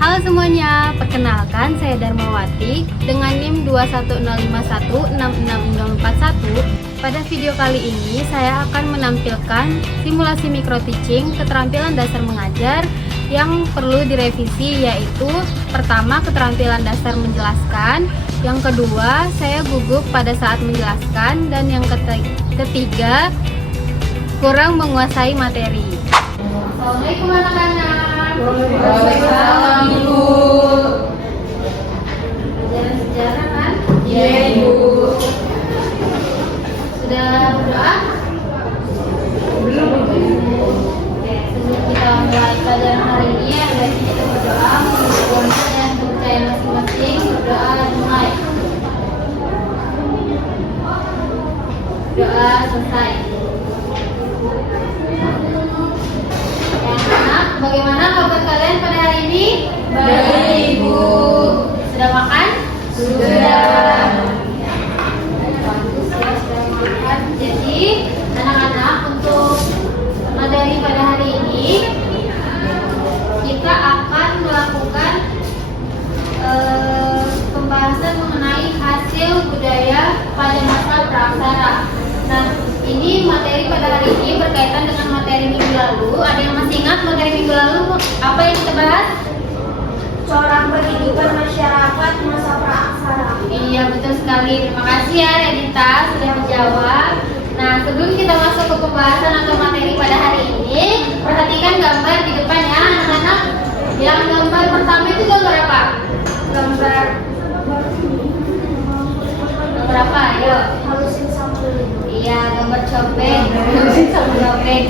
Halo semuanya, perkenalkan saya Darmawati dengan NIM 21051666041. Pada video kali ini saya akan menampilkan simulasi micro teaching keterampilan dasar mengajar yang perlu direvisi, yaitu pertama keterampilan dasar menjelaskan, yang kedua saya gugup pada saat menjelaskan, dan yang ketiga kurang menguasai materi. Assalamualaikum anak-anak. Waalaikumsalam, Ibu. Pelajaran sejarah kan? Iya, Ibu. Sudah berdoa? Belum, Ibu. Oke, sebelum kita mulai pelajaran hari ini, ada kita berdoa, mengumpulkan dan kepercayaan masing-masing. Berdoa mulai. Doa selesai. Bagaimana kabar kalian pada hari ini? Baik, Ibu. Sudah makan? Sudah. Bagus ya, sudah makan. Jadi, anak-anak, untuk materi pada hari ini kita akan melakukan pembahasan mengenai hasil budaya pada masa praksara. Nah, ini materi pada hari ini berkaitan dengan materi minggu lalu. Ada yang masih ingat materi minggu lalu apa yang kita bahas? Corak kehidupan masyarakat masa praksara. Iya, betul sekali. Terima kasih ya Redita sudah menjawab. Nah, sebelum kita masuk ke pembahasan atau materi pada hari ini, perhatikan gambar di depan ya anak-anak. Yang gambar pertama itu gambar apa? Gambar apa? Ayo. Halusin sama lilin. Iya, gambar copet. Copet.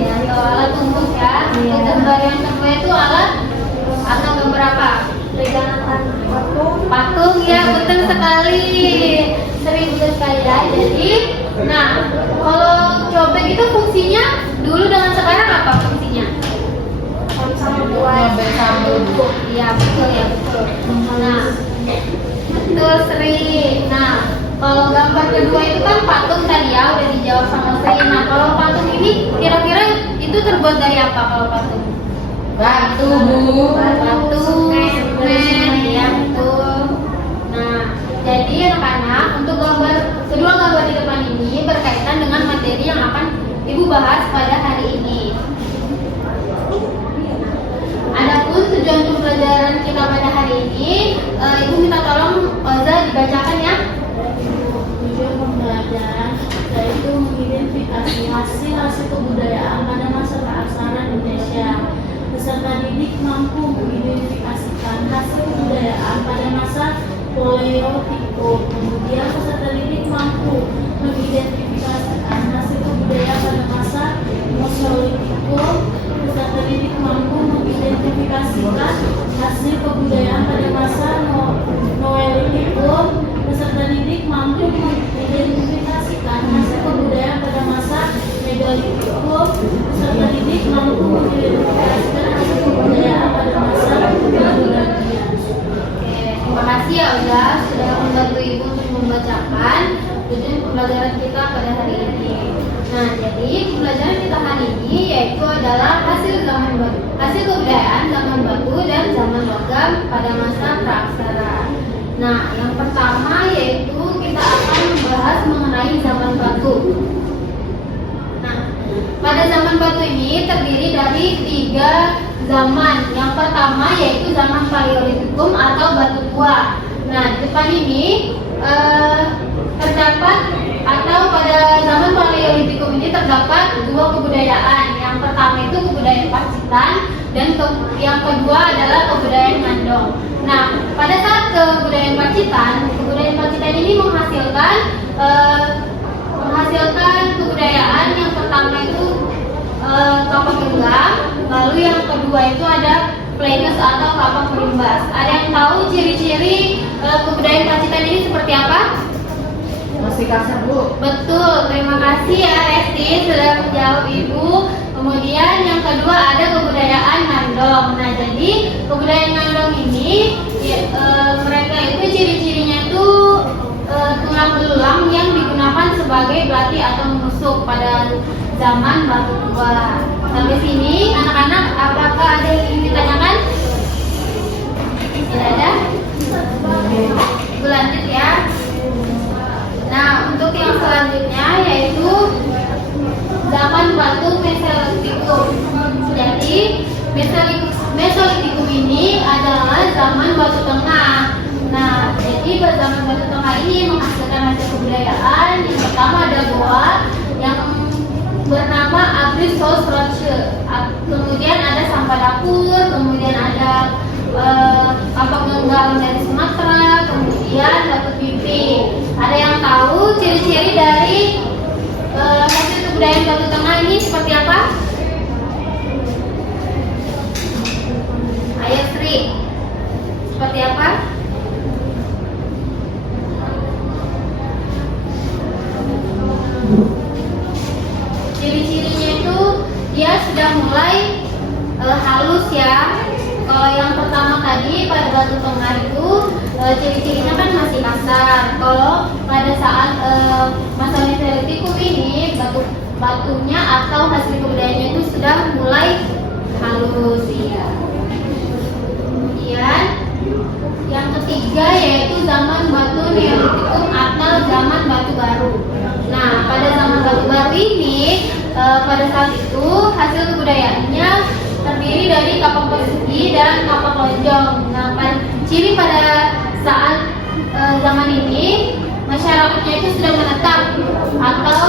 Ya, atau alat untuk ya. Iya. Gambar yang kedua itu alat atau gambar apa? Pegangan patung. Patung, ya, betul sekali. Sering betul sekali ya. Jadi, nah, kalau copet itu fungsinya dulu dengan sekarang apa fungsinya? Sama buat Bersambung. Iya, betul ya, betul. Nah, betul Sri. Nah, kalau gambar kedua itu kan patung tadi ya, udah dijawab sama Sri. Nah, kalau patung ini kira-kira itu terbuat dari apa kalau patung? Batu, Bu. Batu, semen, ya betul. Nah, jadi anak-anak, untuk kedua gambar di depan ini berkaitan dengan materi yang akan Ibu bahas pada hari ini. Adapun tujuan pembelajaran kita pada hari ini, Ibu minta tolong Oza dibacakan ya. tujuan pembelajaran yaitu mengidentifikasi hasil kebudayaan pada masa praksara Indonesia. Peserta didik mampu mengidentifikasikan hasil kebudayaan pada masa Paleolitikum. Kemudian peserta didik mampu mengidentifikasikan hasil kebudayaan pada masa Mesolitikum. Peserta didik mampu mengidentifikasikan hasil kebudayaan pada masa Noelitikum. Peserta didik mampu mengidentifikasikan hasil kebudayaan pada masa Megalitikum. Peserta didik mampu mengidentifikasikan hasil kebudayaan pada masa Babilonian. Oke, terima kasih ya Oza sudah membantu Ibu untuk membacakan tujuan pembelajaran kita pada hari ini. Nah, jadi pembelajaran kita hari ini yaitu adalah hasil kebudayaan zaman batu dan zaman logam pada masa praksara. Nah, yang pertama yaitu kita akan membahas mengenai zaman batu. Nah, pada zaman batu ini terdiri dari 3 zaman. Yang pertama yaitu zaman Paleolitikum atau batu tua. Nah, di depan ini terdapat atau pada zaman Paleolitikum ini terdapat 2 kebudayaan. Yang pertama itu kebudayaan Pacitan dan yang kedua adalah kebudayaan Ngandong. Nah, pada saat kebudayaan Pacitan ini menghasilkan kebudayaan yang pertama itu Kapak Genggam, lalu yang kedua itu ada Pleiades atau Kapak Berimbas. Ada yang tahu ciri-ciri kebudayaan Pacitan ini seperti apa? Masih kasar, Bu. Betul, terima kasih ya Resti sudah menjawab Ibu. Kemudian yang kedua ada kebudayaan Ngandong. Nah, jadi kebudayaan Ngandong ini mereka itu ciri-cirinya itu tulang belulang yang digunakan sebagai belati atau menusuk pada zaman batu tua. Sampai sini anak-anak apakah ada yang ingin ditanyakan? Tidak ada? Ibu lanjut ya. Nah, untuk yang selanjutnya yaitu zaman batu Mesolitikum. Jadi Mesolitikum ini adalah zaman batu tengah. Nah, jadi pada zaman batu tengah ini menghasilkan hasil kebudayaan. Yang pertama ada goa yang bernama Abrishosroche. Kemudian ada sampah dapur, kemudian ada kampak genggal dari Sumatera, kemudian batu pipi. Ada yang tahu ciri-ciri dari hasil kebudayaan batu tengah ini seperti apa? Ayo Sri, seperti apa? Ciri-cirinya itu dia sudah mulai halus ya. Kalau yang pertama tadi pada batu tengah itu ciri-cirinya kan masih kasar. Kalau pada saat masa Mesolitikum ini batunya atau hasil kebudayaannya itu sudah mulai halus ya. Kemudian yang ketiga yaitu zaman batu Neolitikum atau zaman batu baru. Nah, pada zaman batu baru ini pada saat itu hasil kebudayaannya terdiri dari kapak persegi dan kapak lonjong. Nah, ciri pada saat zaman ini masyarakatnya itu sudah menetap atau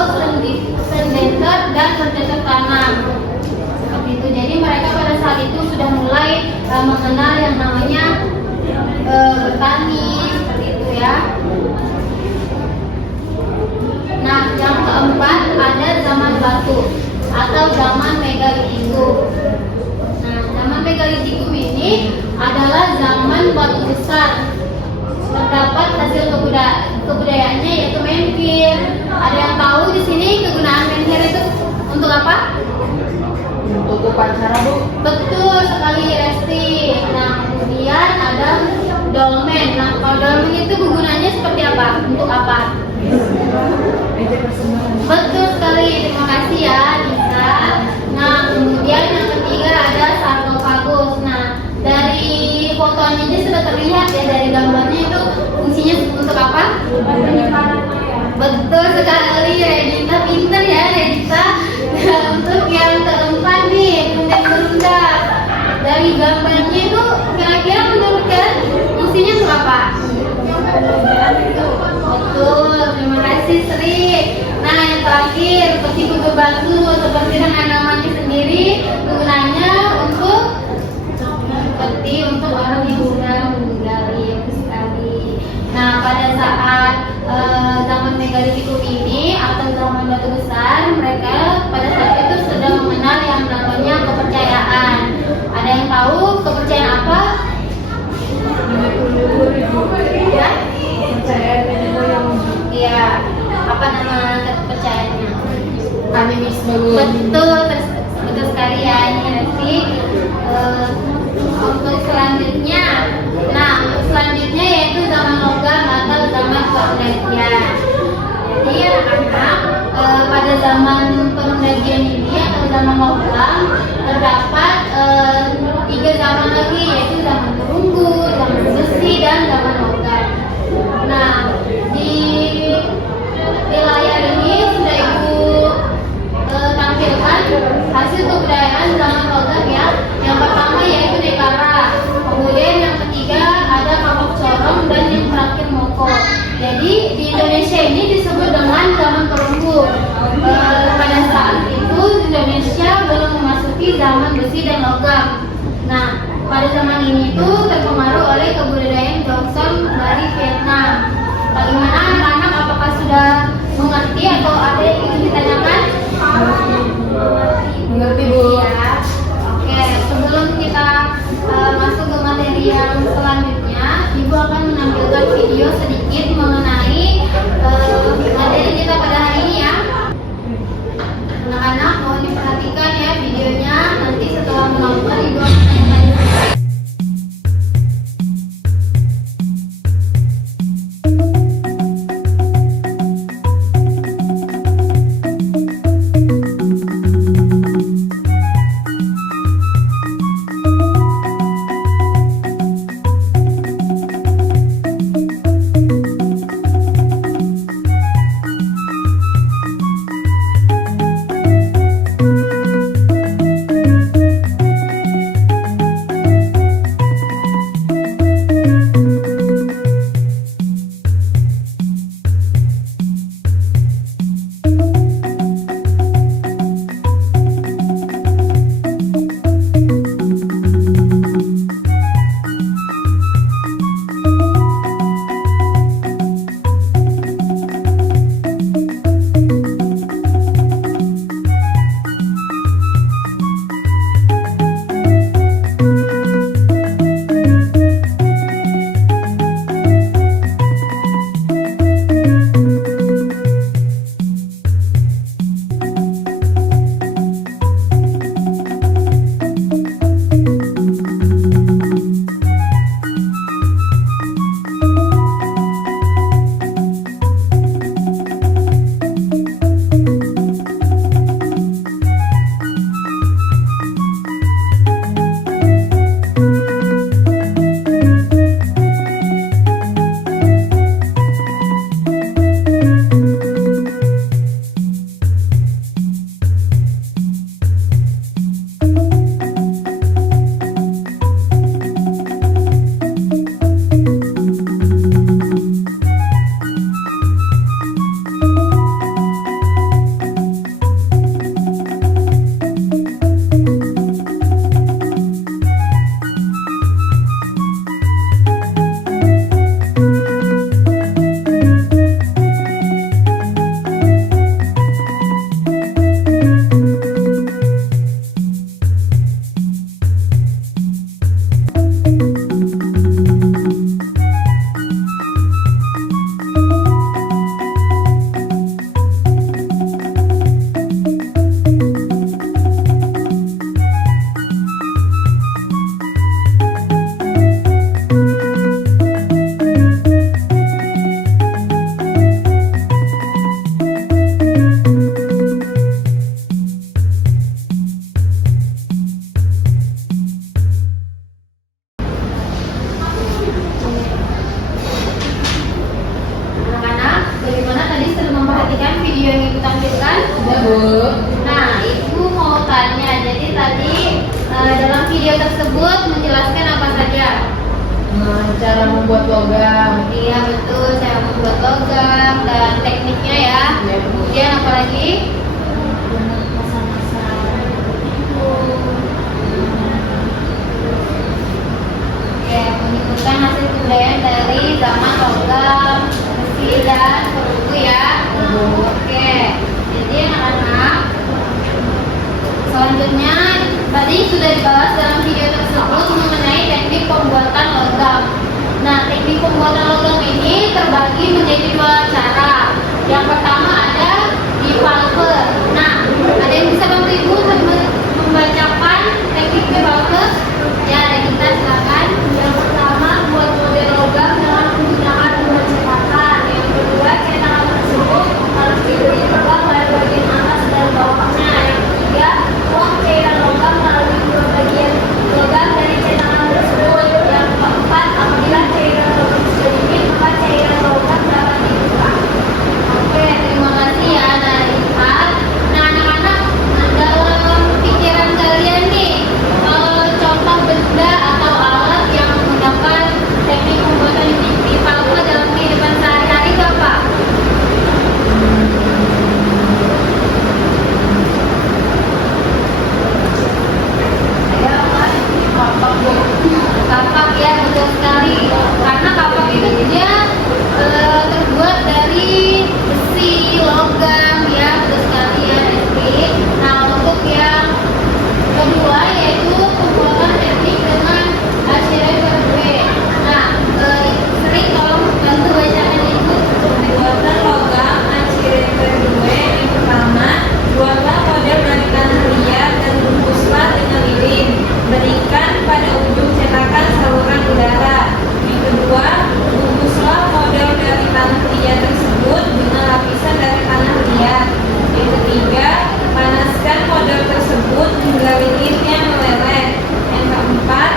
sendeter dan bercocok tanam seperti itu. Jadi mereka pada saat itu sudah mulai mengenal yang namanya bertani seperti itu ya. Nah, yang keempat ada zaman batu atau zaman Megalitikum. Nah, zaman Megalitikum ini adalah zaman batu besar. Terdapat hasil kebudayaannya yaitu menhir. Ada yang tahu di sini kegunaan menhir itu untuk apa? Untuk upacara, Bu. Betul sekali Resti. Nah, kemudian ada dolmen. Nah, kalau dolmen itu gunanya seperti apa? Untuk apa? Betul sekali, terima kasih ya Nisa. Nah, kemudian yang ketiga ada sarkofagus. Nah, dari fotonya ini sudah terlihat ya, dari gambarnya itu fungsinya untuk apa? Betul sekali Regita, pinter ya Regita. Nah, untuk yang keempat nih, benda-benda dari gambarnya itu kira-kira menurut kalian fungsinya untuk apa? Betul, terima kasih Sri. Nah, yang terakhir seperti kutu batu, seperti dengan namanya sendiri, gunanya untuk seperti untuk orang yang sudah meninggal sekali. Nah, pada saat zaman Megalitikum ini atau zaman batu besar, mereka pada saat itu sudah mengenal yang namanya kepercayaan. Ada yang tahu kepercayaan apa? Ya? Iya, apa nama kepercayaannya? Animisme. Betul, betul sekali ya ini nanti. Untuk selanjutnya, yaitu zaman logam atau zaman perundagian. Jadi anak-anak pada zaman perundagian ini atau zaman logam terdapat 3 zaman lagi, yaitu zaman perunggu, zaman besi, dan zaman logam. Nah, di layar ini sudah Ibu tampilkan hasil kebudayaan zaman logam ya. Yang pertama yaitu Dekara, kemudian yang ketiga ada kapak corong, dan yang terakhir moko. Jadi di Indonesia ini disebut dengan zaman perunggu. Pada saat itu Indonesia belum memasuki zaman besi dan logam. Nah, pada zaman ini itu terpengaruh oleh kebudayaan Gyeongsang dari Vietnam. Bagaimana anak-anak, apakah sudah mengerti atau ada yang ingin ditanyakan? Mengerti, Bu. Ya. Oke, sebelum kita masuk ke materi yang selanjutnya, Ibu akan menampilkan video sedikit mengenai materi kita pada hari ini ya. Anak-anak mohon diperhatikan ya videonya. Nanti setelah menonton Ibu akan tanya-tanya. video tersebut menjelaskan apa saja? Cara membuat logam. Iya betul, saya membuat logam dan tekniknya ya. Ya. Kemudian apa lagi? Masa-masa itu. Ya, menyebutkan hasil kebudayaan dari zaman logam, besi dan perunggu ya. Oke, jadi anak-anak, selanjutnya tadi sudah dibahas dalam video tersebut mengenai teknik pembuatan logam. Nah, teknik pembuatan logam ini terbagi menjadi dua cara. Yang pertama ada di valve. Nah, ada yang bisa bantu ibu membacakan teknik di valve? Ya, ada kita silakan. Yang pertama buat model logam dengan menggunakan bahan cetakan. Yang kedua cetakan tersebut harus diberi logam pada bagian atas dan bawahnya. Yang ketiga buang cairan logam melalui dua bagian logam dari cetakan tersebut. Yang keempat apabila cairan logam sudah dingin maka cairan logam dapat dibuka. Oke, terima kasih ya Narihat. Nah, anak-anak, dalam pikiran kalian nih, contoh benda atau alat yang menggunakan teknik pembuatan di valve dalam kehidupan sehari-hari itu apa? Ada apa? Kapak ya, betul sekali. Karena kapak itu dia terbuat dari besi, logam ya, betul sekali ya Rizky. Nah, untuk yang kedua yaitu pembuatan teknik dengan asyik berdua. Nah, sering tolong bantu bacakan ibu. Pembuatan logam asyik berdua. Yang pertama, buatlah model dari tanah liat dan bungkuslah dengan lilin. Berikan pada ujung cetakan saluran udara. Yang kedua, bungkuslah model dari tanah liat tersebut dengan lapisan dari tanah liat. Yang ketiga, panaskan model tersebut hingga lilinnya meleleh. Yang keempat,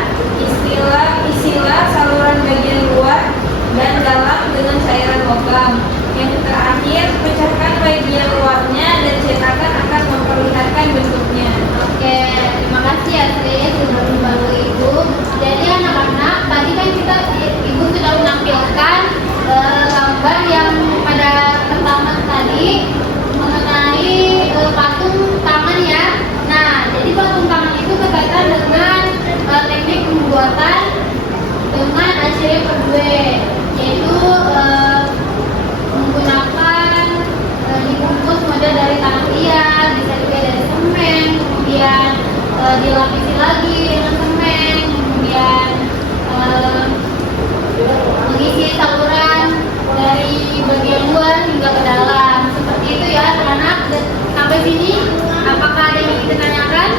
isilah saluran bagian luar dan dalam dengan cairan logam. Yang terakhir, pecahkan bagian luarnya dan cetakan akan memperlihatkan bentuknya. Oke, terima kasih ya Sri sudah membantu ibu. Jadi anak-anak, tadi kan ibu sudah menampilkan gambar yang pada pertama tadi mengenai patung tangan ya. Nah, jadi patung tangan itu berkaitan dengan teknik pembuatan dengan asyik berdua, yaitu menggunakan dibungkus model dari tanah liat, bisa juga dari semen, kemudian dilapisi lagi dengan semen, kemudian mengisi saluran dari bagian luar hingga ke dalam. Seperti itu ya anak-anak. Sampai sini apakah ada yang ingin ditanyakan?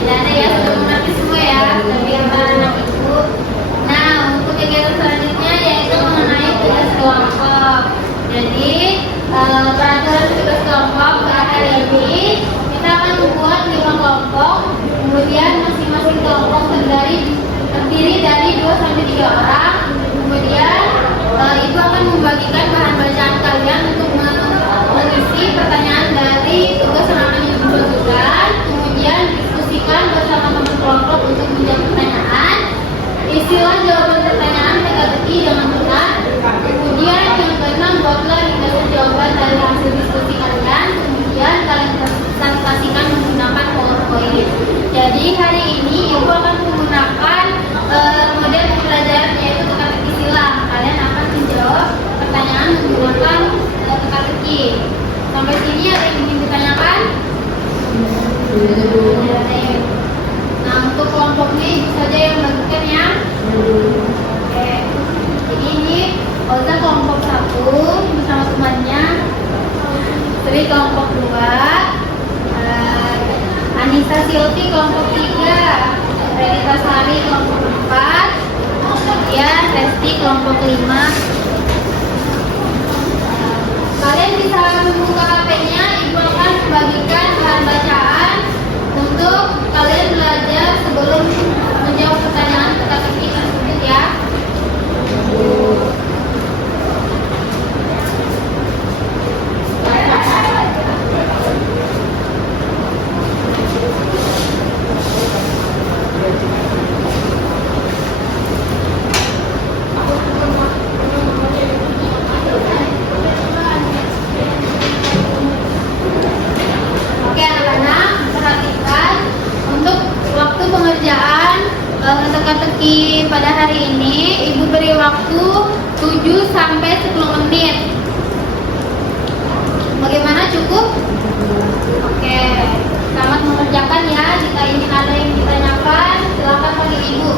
Tidak ada ya, sudah mengerti semua ya dari anak ibu. Nah, untuk kegiatan selanjutnya yaitu mengenai tugas kelompok. Jadi peraturan tugas kelompok pada hari ini kita akan membuat 5 kelompok. Kemudian masing-masing kelompok terdiri dari 2 sampai 3 orang. Kemudian ibu akan membagikan bahan bacaan kalian untuk mengisi pertanyaan dari tugas yang akan ibu bagikan. Kemudian diskusikan bersama teman kelompok untuk menjawab pertanyaan. Isilah jawaban pertanyaan teka-teki dengan benar. Kemudian yang keenam, buatlah ringkasan jawaban dari hasil diskusi kalian. Kemudian kalian presentasikan menggunakan PowerPoint. Jadi hari ini ibu akan menggunakan model pembelajaran yaitu teka-teki silang. Kalian akan menjawab pertanyaan menggunakan teka-teki. Sampai sini ada yang ingin ditanyakan? Tidak ada ya. Nah, untuk kelompoknya ibu saja yang bagikan ya. Oke. Jadi ini Oza kelompok 1 bersama temannya, Sri kelompok 2, Anissa Silti kelompok 3, Renita Sari kelompok 4, kemudian Resti kelompok 5. Kalian bisa membuka HP-nya, ibu akan membagikan bahan bacaan untuk kalian belajar sebelum menjawab pertanyaan teka-teki tersebut ya. pengerjaan teka-teki pada hari ini, Ibu beri waktu 7 sampai 10 menit. Bagaimana, cukup? Oke, selamat mengerjakan ya. Jika ingin ada yang ditanyakan, silakan panggil Ibu.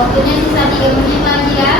Waktunya sisa 3 menit lagi ya.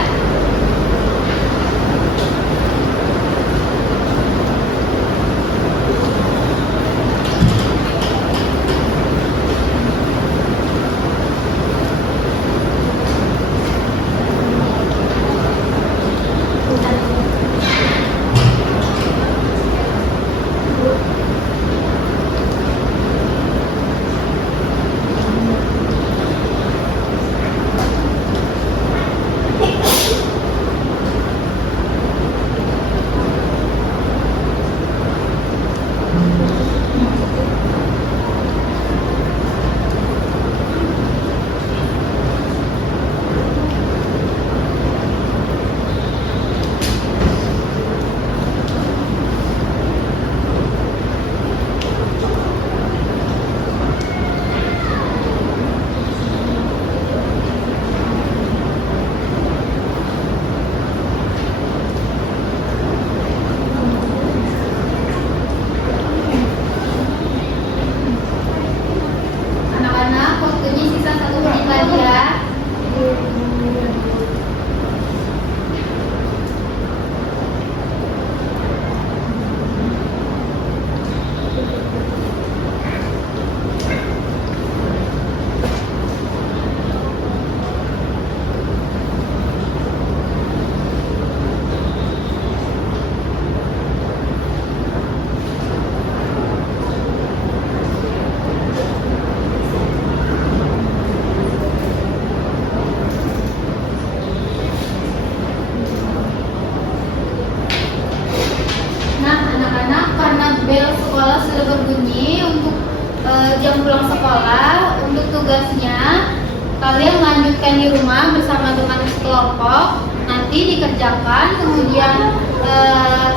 rumah bersama teman sekelompok, nanti dikerjakan, kemudian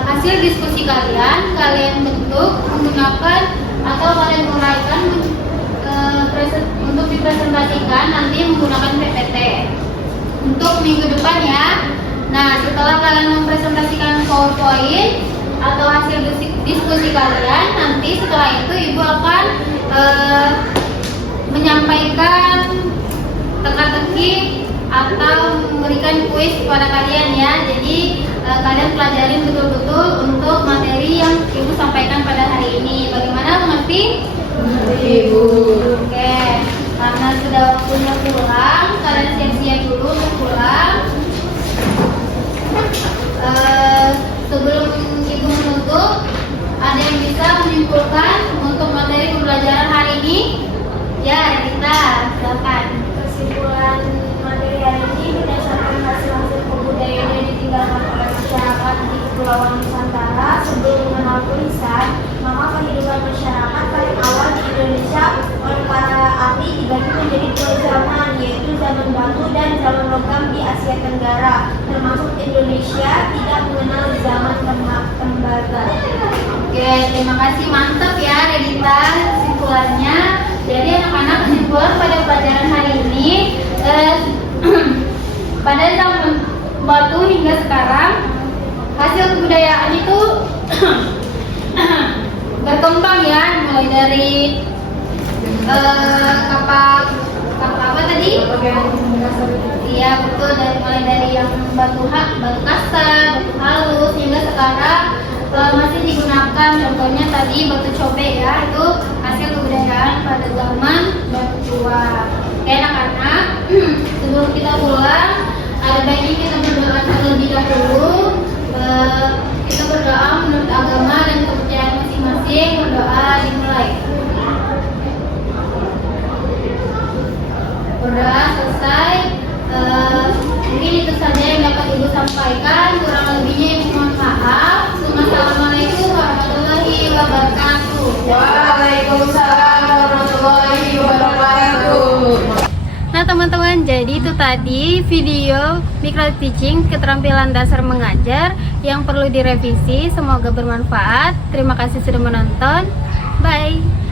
hasil diskusi kalian bentuk menggunakan atau kalian uraikan untuk dipresentasikan nanti menggunakan PPT untuk minggu depan ya. Nah, setelah kalian mempresentasikan PowerPoint atau hasil diskusi kalian, nanti setelah itu ibu akan menyampaikan teka-teki atau memberikan kuis kepada kalian ya. Jadi kalian pelajarin betul-betul untuk materi yang ibu sampaikan pada hari ini. Bagaimana, mengerti? Ibu. Oke, karena sudah waktunya pulang, kalian siap-siap dulu untuk pulang. Sebelum ibu menutup, ada yang bisa menyimpulkan untuk materi pembelajaran hari ini? Ya, kita silakan. Kesimpulan materi hari ini berdasarkan hasil-hasil kebudayaan yang ditinggalkan oleh masyarakat di Kepulauan Nusantara sebelum mengenal tulisan, maka kehidupan masyarakat paling awal di Indonesia oleh para ahli dibagi menjadi dua zaman, yaitu zaman batu dan zaman logam di Asia Tenggara, termasuk Indonesia tidak mengenal zaman tembaga. Oke, terima kasih, mantap ya Redita kesimpulannya. Jadi anak-anak, kesimpulan pada pelajaran hari ini pada zaman batu hingga sekarang hasil kebudayaan itu berkembang ya, mulai dari kapak apa tadi? Iya betul, mulai dari yang batu kasar, batu halus hingga sekarang masih digunakan. Contohnya tadi batu cobek ya, itu hasil kebudayaan pada zaman batu tua. Oke anak-anak, sebelum kita pulang, ada baiknya kita berdoa terlebih dahulu. Kita berdoa menurut agama dan kepercayaan masing-masing. Berdoa dimulai. Berdoa selesai. Mungkin itu saja yang dapat ibu sampaikan. Kurang lebihnya ibu mohon maaf. Assalamualaikum warahmatullahi wabarakatuh. Waalaikumsalam warahmatullahi wabarakatuh. Nah teman-teman, jadi itu tadi video micro teaching keterampilan dasar mengajar yang perlu direvisi. Semoga bermanfaat. Terima kasih sudah menonton. Bye.